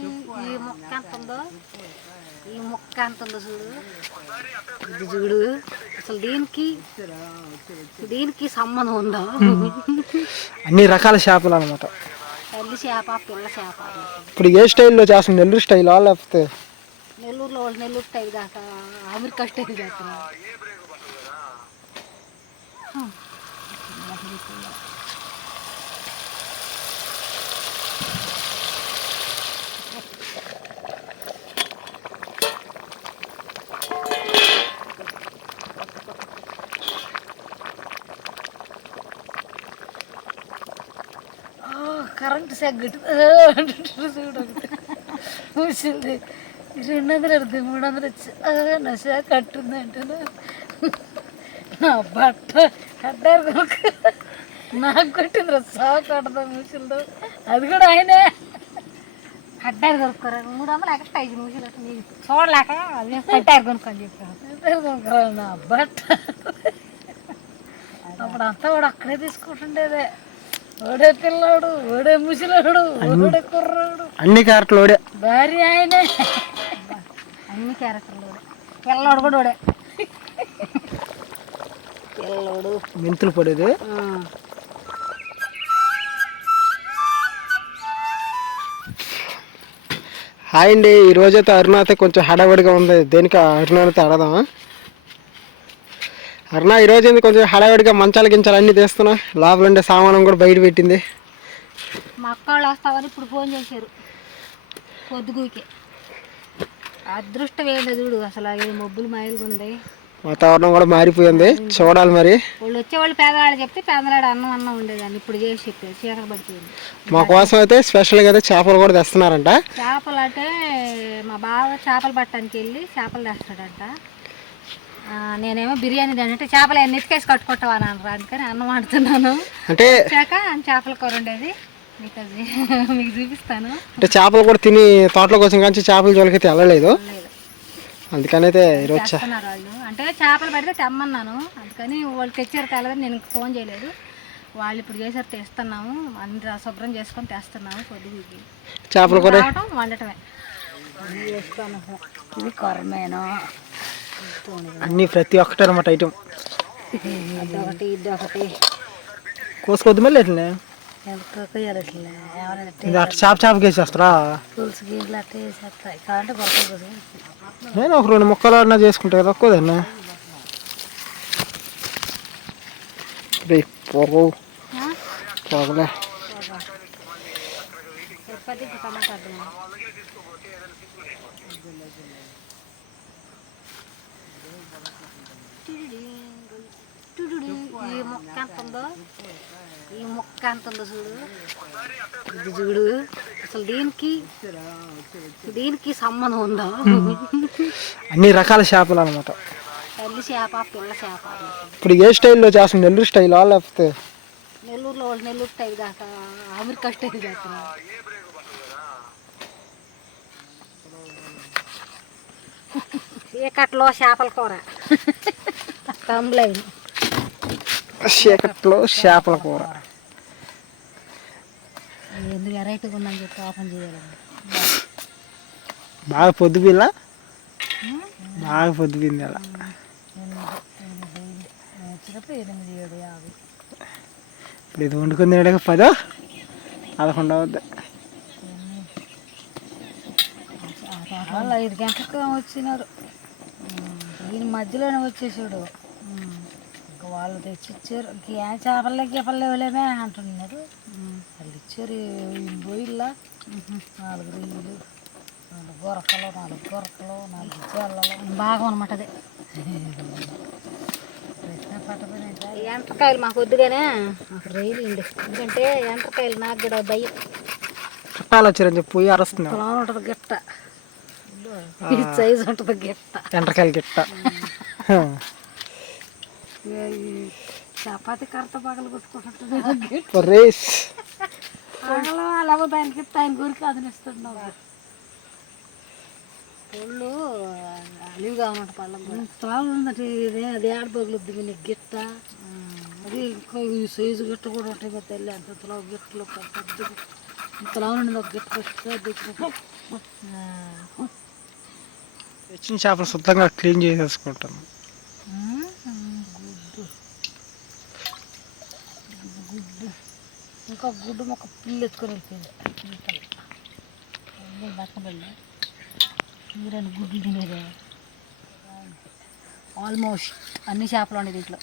ఈ మొక్క ఎంత ఉందో, ఈ మొక్క ఎంత ఉందో చూడు, ఇది చూడు. అసలు దీనికి సంబంధం ఉందా? అన్ని రకాల చేపలు అనమాట. తల్లి చేప, పిల్ల చేప. ఇప్పుడు ఏ స్టైల్లో చేస్తుంది? నెల్లూరు స్టైలా లేకపోతే నెల్లూరులో వాళ్ళు నెల్లూరు స్టైల్ కాక అమెరికా స్టైల్ చేస్తున్నారు. కరెంట్ సెగ్గట్టు చూడు కూర్చుంది. 200 అడుగుతుంది, 300 వచ్చి నశ కట్టుంది అంటున్నా. నా బట్ట కట్టారు నాకు కొట్టింది సా కడదాం ముసలితో. అది కూడా ఆయనే కట్టారు కొనుక్కోరా. 300 ఎక్స్ట్రా 5 ముసలు నీకు చూడలేక అది కట్టారు కొనుక్కొని చెప్పాను. కట్టారు కొనుక్కోరా నా బట్ట. అప్పుడు అంతా కూడా అక్కడే తీసుకుంటుండేదే. ఓడే పిల్లాడు, ఓడే ముసలాడు, ఓడే కుర్రాడు, అన్ని క్యారెక్టర్లు ఓడే. భార్య ఆయనే, అన్ని క్యారెక్టర్లు ఓడే. పిల్లోడు కూడా ఓడే. పిల్లోడు మెంతులు పడేది. హాయ్ అండి. ఈరోజైతే అరుణాతే కొంచెం హడావిడిగా ఉంది. దేనికి అరుణాతే అడదామా? అరుణ ఈరోజు ఏంది కొంచెం హడావిడిగా మంచాలు గించాలు అన్నీ తీస్తున్నా. లోపల ఉండే సామానం కూడా బయట పెట్టింది. మా అక్క వాళ్ళు వస్తామని ఇప్పుడు ఫోన్ చేశారు పొద్దుగుకే. అదృష్టం ఏంటో చూడు, అసలు ఏ మబ్బులు మైలుగా ఉంది. వాతావరణం కూడా మారిపోయింది, చూడాలి మరి. వాళ్ళు వచ్చేవాళ్ళు పేదవాళ్ళు చెప్తే పేదవాడు అన్నం ఉండేదాన్ని. ఇప్పుడు చేసి చెప్పారు చీకటి పడిపోయింది. మా కోసం అయితే స్పెషల్గా అయితే చేపలు కూడా తెస్తున్నారంట. చేపలు అంటే మా బావ చేపలు పట్టడానికి వెళ్ళి చేపలు తెస్తాడంట. నేనేమో బిర్యానీ అంటే చేపలు అన్నీ ఎత్తికేసి కట్టుకుంటావా అని అనరా, అందుకని అన్నం వండుతున్నాను. అంటే వచ్చాక చేపల కూర ఉండేది మీకు అది మీకు చూపిస్తాను. అంటే చేపలు కూడా తిని తోటల కోసం కానీ చేపల జోలికైతే వెళ్ళలేదు, అందుకని అయితే ఈరోజు చేస్తున్నారు వాళ్ళు. అంటే చేపలు పెడితే తెమ్మన్నాను, అందుకని వాళ్ళు తెచ్చారు తెలదని నేను ఫోన్ చేయలేదు. వాళ్ళు ఇప్పుడు చేసారు తెస్తున్నాము, అన్ని శుభ్రం చేసుకొని తెస్తున్నాము. పొద్దుకి చేపల కూర వండటమే. ఇది కొరమేను అన్నీ ప్రతి ఒక్కటి అనమాట ఐటమ్. అదొకటి ఇదొకటి కోసుకోవద్దు మళ్ళీ ఎట్లనే చేపకి వేసేస్తారా? పులుసు గీళ్ళు అట్లా వేసేస్తాయి కావాలంటే గొప్ప. నేను ఒక 2 ముక్కలు అన్నా చేసుకుంటా తక్కువదన్నా. పొగలే ఈ మొక్క ఎంత ఉందో, ఈ మొక్క ఎంత ఉందో చూడు, ఇది చూడు. అసలు దీనికి సంబంధం ఉందా? అన్ని రకాల చేపలు అనమాట. తల్లి చేప, పిల్ల చేప. ఇప్పుడు ఏ స్టైల్లో చేస్తుంది? నెల్లూరు స్టైలా లేకపోతే నెల్లూరులో వాళ్ళు నెల్లూరు స్టైల్ కాక అమెరికా స్టైల్ చేస్తున్నారు. చీకట్లో చేపల కూర కంప్లైంట్. చీకట్లో చేపల కూర ఎందుకు వెరైటీగా ఉందని చెప్పి ఓపెన్ చేయాలి. బాగా పొద్దుపిల్ల, బాగా పొద్దుపింది అలా. 8, 7, 50. ఇప్పుడు ఇది వండుకుని తినడానికి 10, 11 అవుద్ది. 5 గంటలకు వచ్చినారు. దీని మధ్యలోనే వచ్చేసాడు. వాళ్ళు తెచ్చిచ్చారు. ఏం చేపలే గీపలు లేవులేమే అంటున్నారు. వాళ్ళు ఇచ్చారు బొయ్యిల్లా 4 రొయ్యలు, 4 గొరకలు, 4 జల్లలు బాగా అనమాట. అదే ఎంటకాయలు మాకు వద్దుగానే రొయ్యలు అండి. ఎందుకంటే ఎంటకాయలు నాకు కూడా భయం. చుట్టాలు వచ్చారని చెప్పి పోయి అరుస్తుంది. ఉంటుంది గిట్ట, ఈ సైజు ఉంటుంది గిట్ట, ఎంటకాయలు గిట్ట. చపాతి కర్త పగలు కొట్టుకుంటుంది. అలాగో దానికి ఆయన గురికి అదినిస్తున్నావు. పళ్ళు అలివిగా ఉన్నట్టు పళ్ళం కూడా తాగు ఉందంటే అది ఆడబగులుద్ది నీకు గిట్ట. అది ఇంకో ఈ సైజు గిట్ట కూడా ఉంటాయి కదా తల్లి. అంతలో గిట్టలు పెద్ద ఇంతలా ఉండి ఒక తెచ్చిన చేపలు శుద్ధంగా క్లీన్ చేసేసుకుంటాను. గుడ్డు గుడ్డు ఇంకా గుడ్డు మొక్క పిల్లి ఎత్తుకొని వెళ్ళిపోయింది. బట్టబడి ఈ 2 గుడ్లు తినేదే. ఆల్మోస్ట్ అన్ని చేపలు ఉండే దీంట్లో.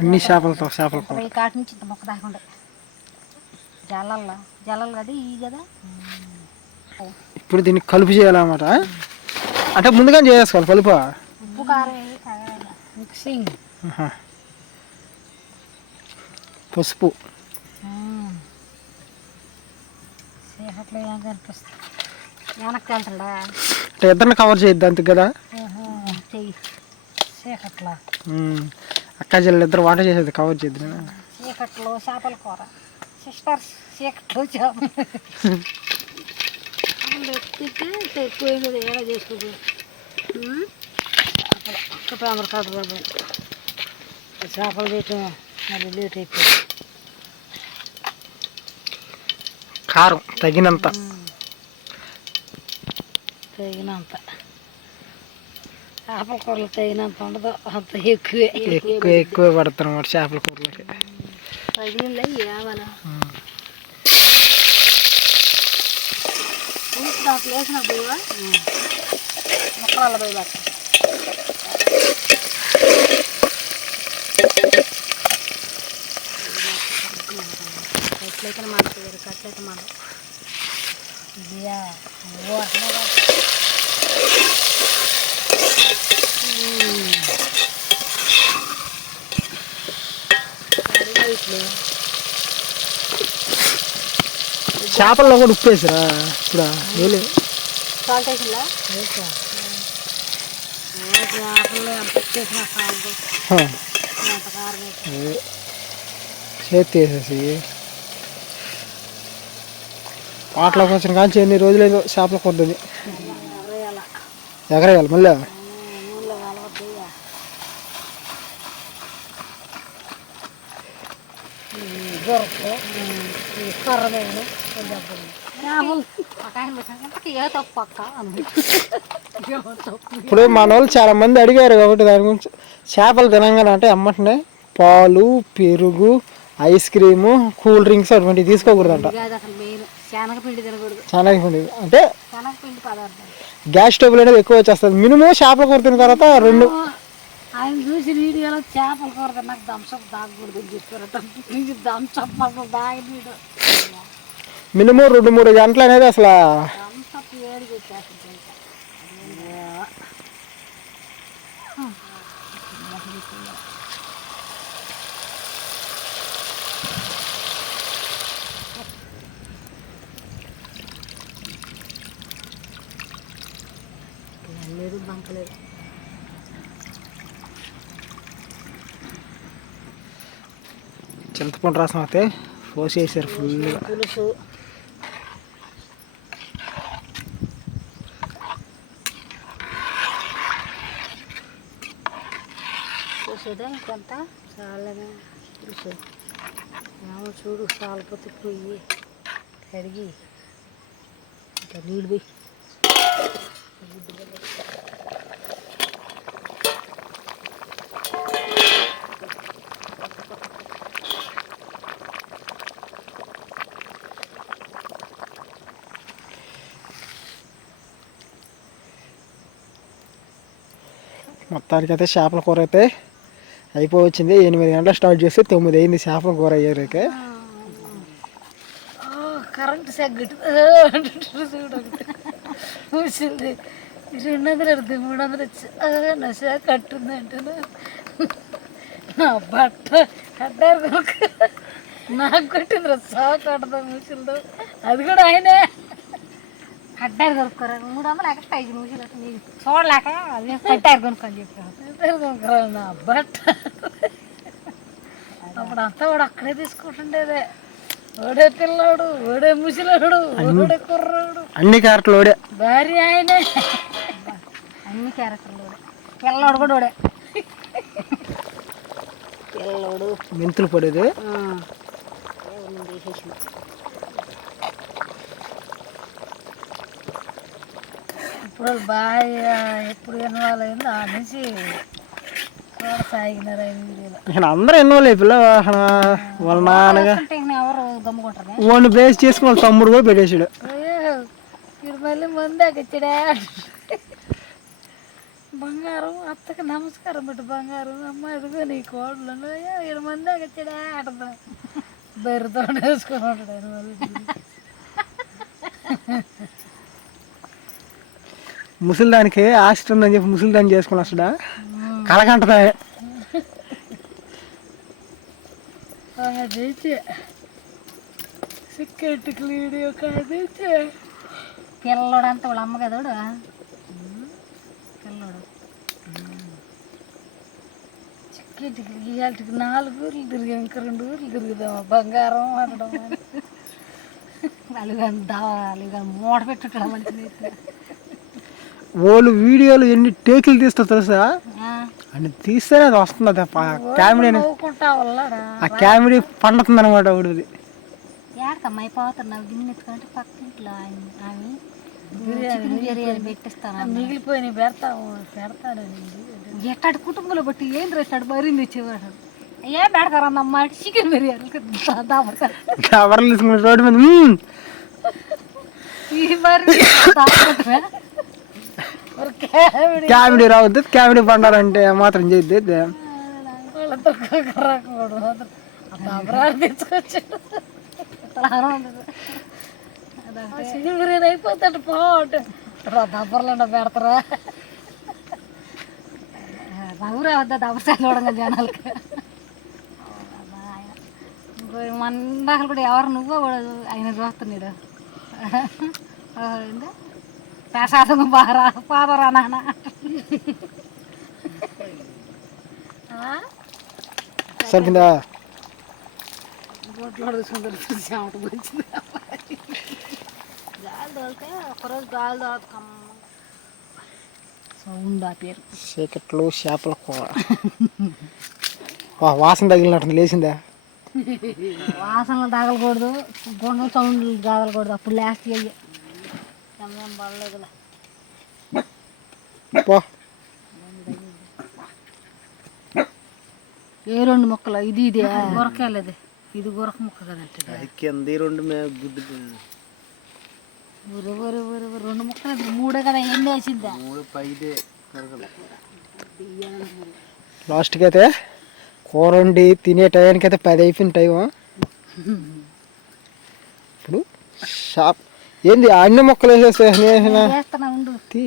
అన్ని చేపలతో చేపల కూర. ఈ కాటి నుంచి ఇంత మొక్క దాకా ఉండే జల్లలు కదా ఇవి కదా. ఇప్పుడు దీన్ని కలుపు చేయాలన్నమాట. అంటే ముందుగా చేసుకోవాలి కలుపు. ఉప్పు కారం మిక్సింగ్, పసుపు. చీకట్లో ఏం కనిపిస్తుంది. వెనక్కి వెళ్తాడా అంటే ఇద్దరిని కవర్ చేయొద్దు అంతే కదా. చెయ్యి చీకట్లో అక్క చెల్లెలు ఇద్దరు వంట చేసేది కవర్ చేయద్దు. చీకట్లో చేపల కూర సిస్టర్స్. చీకట్లో చేపలు ఎత్తితే ఎక్కువ ఏడా చేసుకోదు. ఒక్క పేమర కాదు చేపలు పెట్టాం మళ్ళీ లేట్ అయిపోయింది. కారం తగినంత చేపల కూరలు తగినంత ఉండదు, అంత ఎక్కువ పడతారు అన్నమాట చేపల కూరలకి. తగిలిందా ఏమన్నా దాంట్లో వేసిన పోయివా మొక్కల పోయి పట్ట. ఎట్లయితే మాట్లాడారు కట్లయితే మాట చేపల్లో కూడా ఉప్పు వేసిరా ఇప్పుడు సాల్ట్ వేసిందా చేపలు ఎంత వేసిన సాల్ట్ ఎంత కారం వేసి చేతి వేసేసి పాటలోకి వచ్చిన కానీ ఎన్ని రోజులైందో చేపల కొద్ది ఎగరేయాలి మళ్ళీ. ఇప్పుడు మన వాళ్ళు చాలా మంది అడిగారు కాబట్టి దాని గురించి. చేపలు తినంగానే అంటే అమ్మటనే పాలు, పెరుగు, ఐస్ క్రీము, కూల్ డ్రింక్స్ అటువంటివి తీసుకోకూడదంట. శనగపిండి అంటే గ్యాస్ ట్రబుల్ అనేది ఎక్కువ వచ్చేస్తుంది. మినిమం చేపల కూర తిన్న తర్వాత 2 ఆయన చూసి వీడియోలో చేపల కూర నాకు దంసప్ తాగకూడదు అని చెప్పారట. దంసప్ అసలు తాగినీడు మినిమం 2-3 గంటలు అనేది అసలు దంసప్ వేడికి వచ్చేస్తుంది. లేదు బంకలేదు. చింతపండు రసం అయితే పోసేసారు ఫుల్గా. పులుసు చూసేదా ఇంకొంత చాలనే పులుసు ఏమో చూడు చాలపోతే పొయ్యి కడిగి ఇంకా నీళ్ళు పోయి మొత్తానికైతే చేపల కూర అయితే అయిపోవచ్చింది. 8 గంటలు స్టార్ట్ చేస్తే 9 అయింది చేపల కూర అయ్యాక. కరెంట్ సెగ్గట్టు చూసింది 200 అడుగుతుంది 300 వచ్చి నశ కట్టుంది అంటున్నా. నా బట్ట కట్టారు నాకు కొట్టింది సా కట్టదా ముసిల్దో అది కూడా ఆయనే కట్టారు కొనుక్కోరా 300 ఎక్స్ట్రా 5 నిమిషాలు నీకు చూడలేక అది కట్టారు కొనుక్కొని చెప్పాను. కట్టారు కొనుక్కరా నా బట్ట. అప్పుడు అంతా వాడు అక్కడే తీసుకుంటుండేదే. ఓడే పిల్లాడు, ఓడే ముసిలాడు, ఓడే కుర్రాడు, అన్ని క్యారెక్టర్లు ఓడే. భార్య ఆయనే అన్ని క్యారెక్టర్లు ఓడే. పిల్లాడు కూడా ఓడే. పిల్లోడు మెంతులు పడేది ఇప్పుడు వాళ్ళు బాగా ఎప్పుడు ఇన్వాల్వ్ అయిందో ఆ నుంచి కూడా సాగినారు ఆయన వీడియోలో. ఇక అందరూ ఎన్నోళ్ళు పిల్ల వాళ్ళ నాన్నగా ఎవరు గమ్ముకుంటారు వాడిని బేస్ చేసుకుని వాళ్ళ తమ్ముడు కూడా పెట్టేసాడు. వీడు మళ్ళీ ముందాక ఇచ్చాడా బంగారం అత్తకి నమస్కారం పెట్టు బంగారం అమ్మ ఎదుగో నీ కోడలు వీడు ముందాక ఇచ్చాడా అంటుందా బెర్రతో వేసుకొని ఉంటాడు ఆయన మళ్ళీ. ముసలిదానికి ఆస్తి ఉందని చెప్పి ముసలిదాన్ని చేసుకుని వస్తాడా కలగంటదా సిక్కెట్టుకు వీడియో కాదిచ్చే పిల్లడు అంతా వాళ్ళ అమ్మ కదోడు పిల్లడు చిక్కెట్టుకు ఇవాళకి 4 ఊర్లు తిరిగాం ఇంకా 2 ఊర్లు తిరుగుదామా బంగారం అనడం వాళ్ళు మూట పెట్టుకుంటాం మంచిది. వాళ్ళు వీడియోలు ఎన్ని టేకులు తీస్తారు తెలుసా అని తీస్తేనే అది వస్తుంది అది కామెడీ ఆ కామెడీ పండుతుంది అనమాట ఒకటిది. ఏడకమ్మ అయిపోతున్నావు గిన్నె ఎత్తుకుంటే పక్కింట్లో ఆమె బిర్యానీ పెట్టిస్తాను మిగిలిపోయి పెడతానండి ఎట్టాడు కుటుంబంలో బట్టి ఏం రేస్తాడు మరింది ఇచ్చేవాడు ఏం పెడతారన్నమ్మ చికెన్ బిర్యానీ కవర్లు తీసుకుని రోడ్డు మీద కామెడీ రావద్దు కామెడీ పండాలంటే మాత్రం చేయద్దు చికెన్ బిర్యానీ అయిపోతాడు బాగుంటుంది దబ్బర్లు పెడతారా నవ్వురా వద్దా దబ్బర్ చూడంగా జనాలకి మందాకలు కూడా ఎవరు నువ్వో ఆయన చూస్తున్నాడు ప్రసాదం బారా పాదరా నాన్న సరిపోయిందా గాలి తోలితే ఒకరోజు గాలి తోలుతాం సౌండ్ ఆ పేరు చీకట్లు చేపల కూర వాసన తగిలినట్టు లేచిందా వాసనలు తగలకూడదు గుండం సౌండ్లు తగలకూడదు అప్పుడు లాస్ట్ అయ్యి బల్లదులే ఏ 2 ముక్కలు ఇది గురకాయలేదు ఇది గురక ముక్క కదంటే కింద 2 గుడ్డు 2 ముక్కలు 3 కదా ఎన్ని వేసిందా లాస్ట్కి అయితే కూర వండి తినే టైంకి అయితే 10 అయిపోయిన టైం. ఇప్పుడు షాప్ ఏంది అన్ని మొక్కలు వేసేస్తే తీ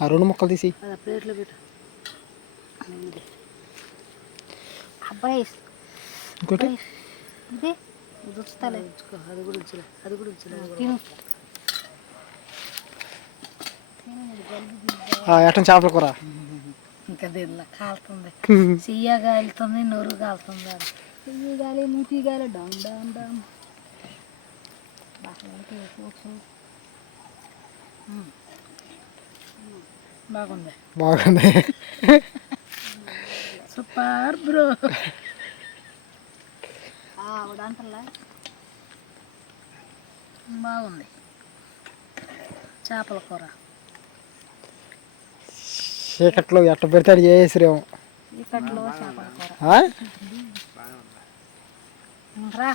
ఆ 2 ముక్కలు తీసి ప్లేట్లో పెట్టు అబ్బాయి ఇంకోటి ఇది రుచుతాలే అది కూడా ఉంచలే అది కూడా ఉంచలే తిను ఎట్టం చేపల కూర ఇంకా దీనిలో కాలుతుంది చెయ్య కాలుతుంది నోరు కాలుతుంది అది చెయ్యి గాలి మూతి గాలి డామ్ డామ్ డామ్ బాగుంది సూపర్ బ్రో అంటలా బాగుంది చేపల కూర చీకట్లో ఎట్ట పెడతాడు చేసేరేమో చీకట్లో చేపల కూర రా